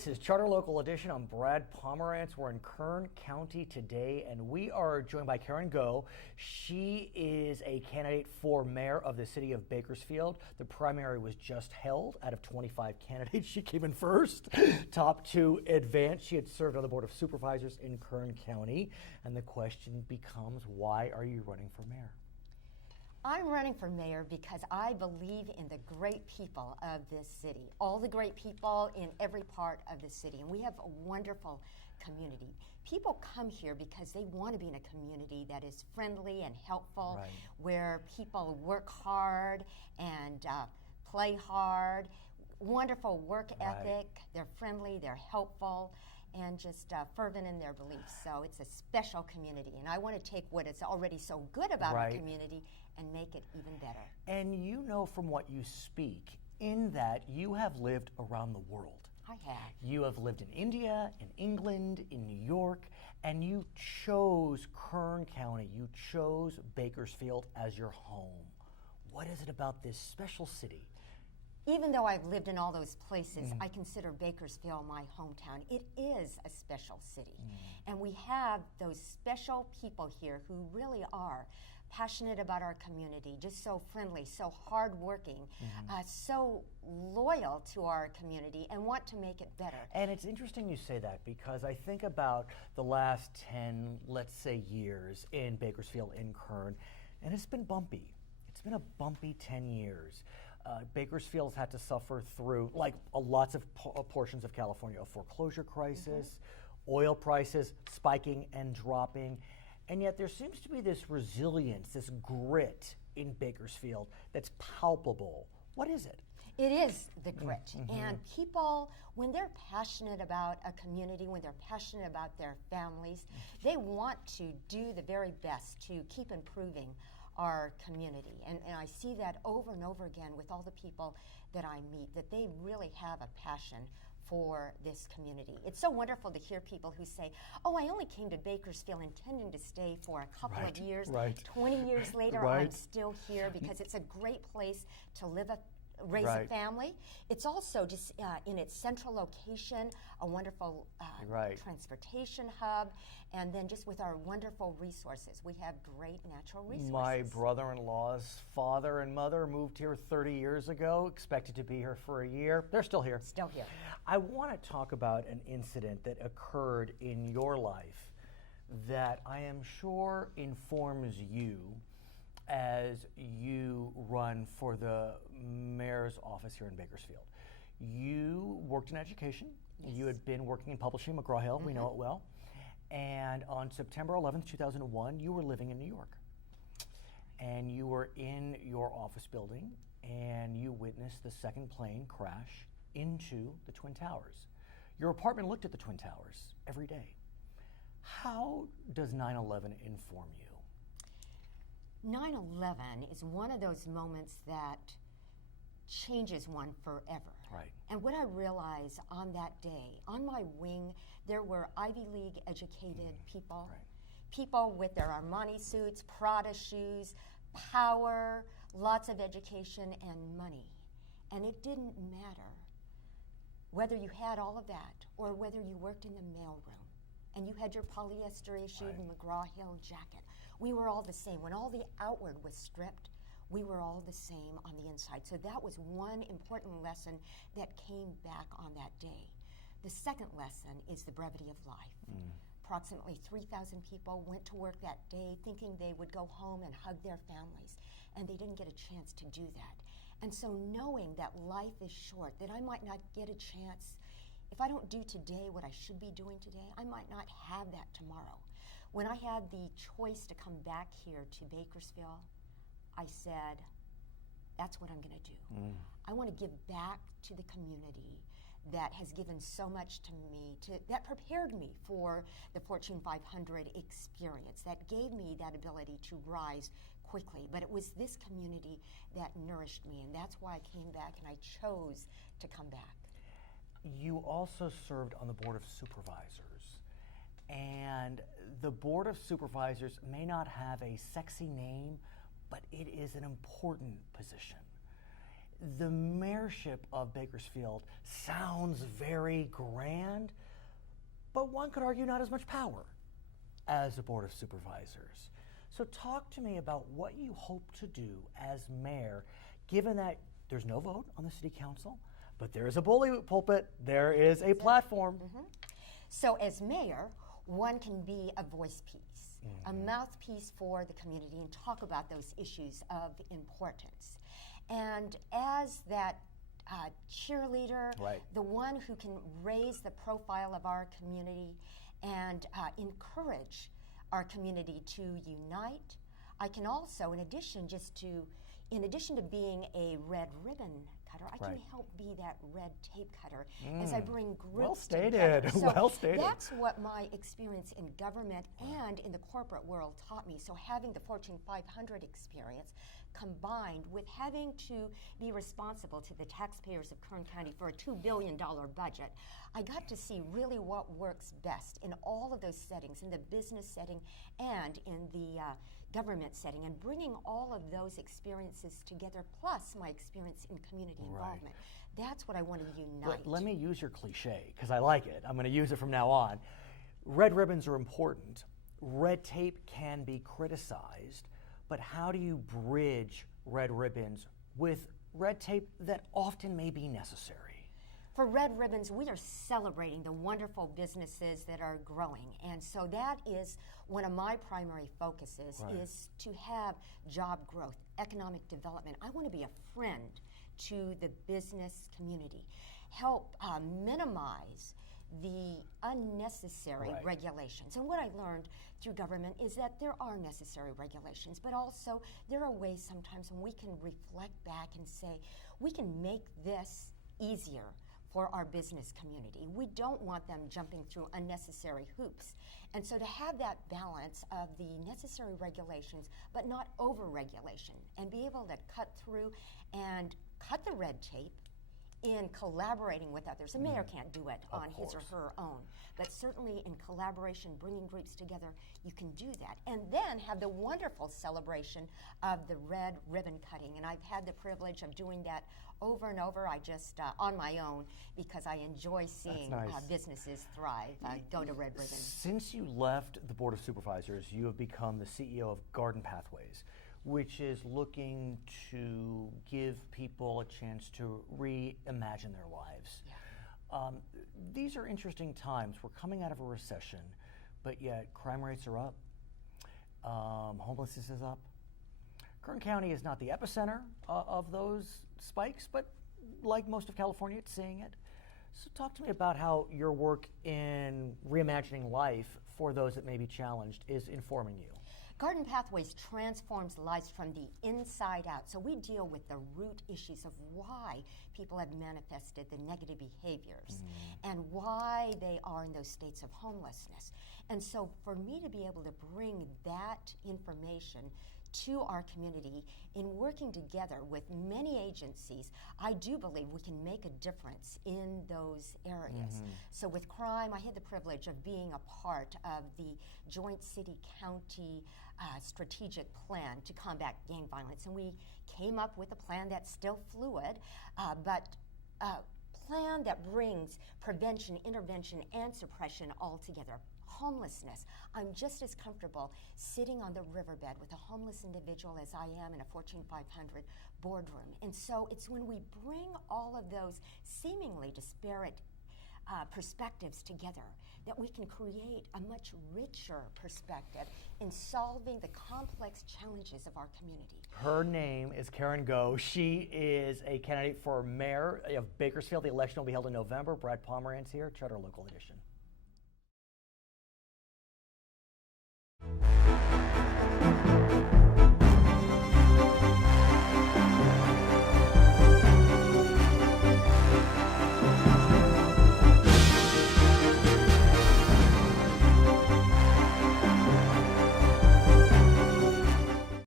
This is Charter Local Edition. I'm Brad Pomerance. We're in Kern County today, and we are joined by Karen Go. She is a candidate for mayor of the city of Bakersfield. The primary was just held. Out of 25 candidates, she came in first. Top two advanced. She had served on the Board of Supervisors in Kern County. And the question becomes, why are you running for mayor? I'm running for mayor because I believe in the great people of this city, all the great people in every part of the city. And we have a wonderful community. People come here because they want to be in a community that is friendly and helpful, Right. where people work hard and play hard, wonderful work ethic, they're friendly, they're helpful, and just fervent in their beliefs. So it's a special community, and I want to take what is already so good about our community and make it even better. And you know from what you speak, in that you have lived around the world. I have. You have lived in India, in England, in New York, and you chose Kern County, you chose Bakersfield as your home. What is it about this special city? Even though I've lived in all those places, I consider Bakersfield my hometown. It is a special city. And we have those special people here who really are passionate about our community, just so friendly, so hardworking, so loyal to our community and want to make it better. And it's interesting you say that, because I think about the last 10, let's say, years in Bakersfield, in Kern, and it's been bumpy. It's been a bumpy 10 years. Bakersfield's had to suffer through, like lots of portions of California, a foreclosure crisis, oil prices spiking and dropping, and yet there seems to be this resilience, this grit in Bakersfield that's palpable. What is it? It is the grit. And people, when they're passionate about a community, when they're passionate about their families, they want to do the very best to keep improving our community. And I see that over and over again with all the people that I meet, that they really have a passion for this community. It's so wonderful to hear people who say, oh, I only came to Bakersfield intending to stay for a couple of years. 20 years later, I'm still here because it's a great place to live raise a family. It's also just in its central location, a wonderful transportation hub, and then just with our wonderful resources. We have great natural resources. My brother-in-law's father and mother moved here 30 years ago, expected to be here for a year. They're still here. Still here. I want to talk about an incident that occurred in your life that I am sure informs you as you run for the mayor's office here in Bakersfield. You worked in education. Yes. You had been working in publishing, McGraw-Hill, we know it well. And on September 11th, 2001, you were living in New York. And you were in your office building, and you witnessed the second plane crash into the Twin Towers. Your apartment looked at the Twin Towers every day. How does 9/11 inform you? 9/11 is one of those moments that changes one forever. Right. And what I realized on that day, on my wing, there were Ivy League educated people, people with their Armani suits, Prada shoes, power, lots of education and money. And it didn't matter whether you had all of that or whether you worked in the mailroom and you had your polyester issued McGraw-Hill jacket. We were all the same. When all the outward was stripped, we were all the same on the inside. So that was one important lesson that came back on that day. The second lesson is the brevity of life. Approximately 3,000 people went to work that day thinking they would go home and hug their families, and they didn't get a chance to do that. And so knowing that life is short, that I might not get a chance, if I don't do today what I should be doing today, I might not have that tomorrow. When I had the choice to come back here to Bakersfield, I said, that's what I'm going to do. I want to give back to the community that has given so much to me, that prepared me for the Fortune 500 experience, that gave me that ability to rise quickly. But it was this community that nourished me, and that's why I came back and I chose to come back. You also served on the Board of Supervisors, and the Board of Supervisors may not have a sexy name, but it is an important position. the mayorship of Bakersfield sounds very grand, but one could argue not as much power as a Board of Supervisors. So talk to me about what you hope to do as mayor, given that there's no vote on the city council, but there is a bully pulpit, there is a platform. So as mayor, one can be a voice piece, a mouthpiece for the community, and talk about those issues of importance. And as that cheerleader, the one who can raise the profile of our community and encourage our community to unite, I can also, in addition to being a red ribbon cutter, I can help be that red tape cutter as I bring groups together. So well stated. That's what my experience in government and in the corporate world taught me. So having the Fortune 500 experience combined with having to be responsible to the taxpayers of Kern County for a $2 billion budget, I got to see really what works best in all of those settings, in the business setting and in the government setting, and bringing all of those experiences together, plus my experience in community involvement. That's what I want to unite. But let me use your cliche, because I like it. I'm going to use it from now on. Red ribbons are important. Red tape can be criticized, but how do you bridge red ribbons with red tape that often may be necessary? For Red Ribbons, we are celebrating the wonderful businesses that are growing. And so that is one of my primary focuses, is to have job growth, economic development. I want to be a friend to the business community, help minimize the unnecessary regulations. And what I learned through government is that there are necessary regulations, but also there are ways sometimes when we can reflect back and say, we can make this easier for our business community. We don't want them jumping through unnecessary hoops. And so to have that balance of the necessary regulations, but not over-regulation, and be able to cut through and cut the red tape in collaborating with others. The mayor can't do it on his or her own, but certainly in collaboration, bringing groups together, you can do that. And then have the wonderful celebration of the red ribbon cutting. And I've had the privilege of doing that over and over. I just, on my own, because I enjoy seeing businesses thrive, go to Red Ribbon. Since you left the Board of Supervisors, you have become the CEO of Garden Pathways, which is looking to give people a chance to reimagine their lives. These are interesting times. We're coming out of a recession, but yet crime rates are up, homelessness is up. Kern County is not the epicenter of those spikes, but like most of California, it's seeing it. So talk to me about how your work in reimagining life for those that may be challenged is informing you. Garden Pathways transforms lives from the inside out. So we deal with the root issues of why people have manifested the negative behaviors and why they are in those states of homelessness. And so for me to be able to bring that information to our community in working together with many agencies, I do believe we can make a difference in those areas. So with crime, I had the privilege of being a part of the joint city-county strategic plan to combat gang violence. And we came up with a plan that's still fluid, but a plan that brings prevention, intervention, and suppression all together. Homelessness. I'm just as comfortable sitting on the riverbed with a homeless individual as I am in a Fortune 500 boardroom. And so it's when we bring all of those seemingly disparate perspectives together that we can create a much richer perspective in solving the complex challenges of our community. Her name is Karen Go. She is a candidate for mayor of Bakersfield. The election will be held in November. Brad Pomerance here, Cheddar Local Edition.